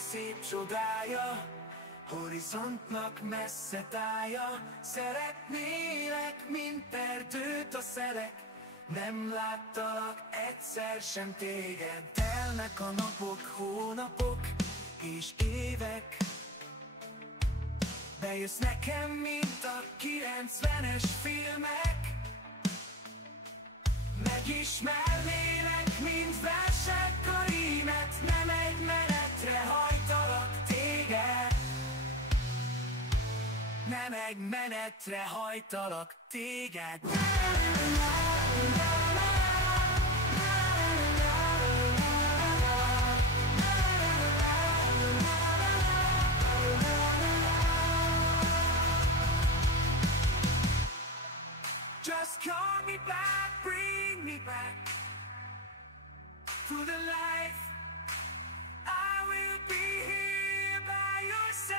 szép csodája, horizontnak messze tája. Szeretnélek, mint erdőt a szelek, nem láttalak egyszer sem téged. Telnek a napok, hónapok és évek, bejössz nekem, mint a 90-es filmek. Megismernélek, mint versek a rímet, nem egy menetre hajtalak téged. Nem egy menetre hajtalak téged. Just call me back, bring me back to the life. I will be here by your side.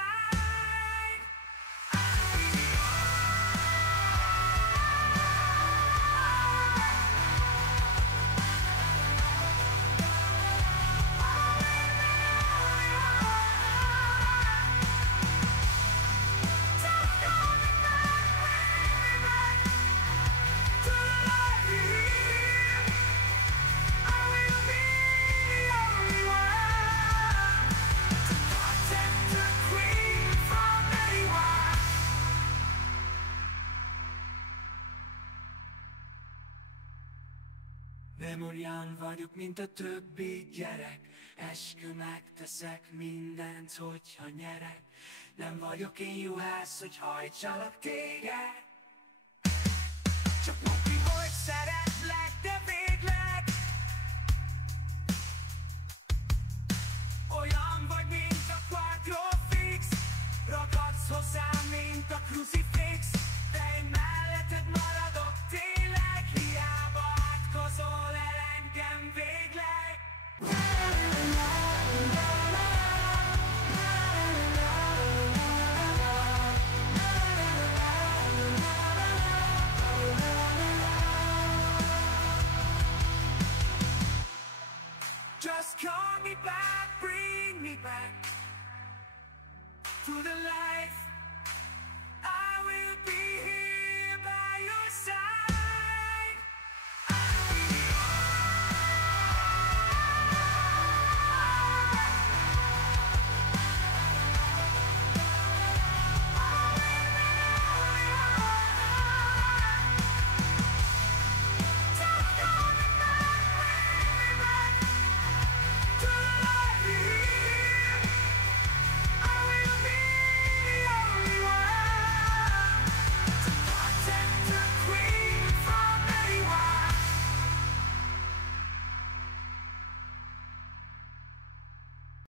Nem olyan vagyok, mint a többi gyerek, eskü megteszek mindent, hogyha nyerek. Nem vagyok én juhász, hogy hajtsalak téged. Csak mondd ki, hogy szeretlek, de végleg olyan vagy, mint a quadrofix. Ragadsz hozzám, mint a crucifix, de én melletted maradok tényleg. Hiába átkozol el engem végleg. Just call me back, bring me back to the light.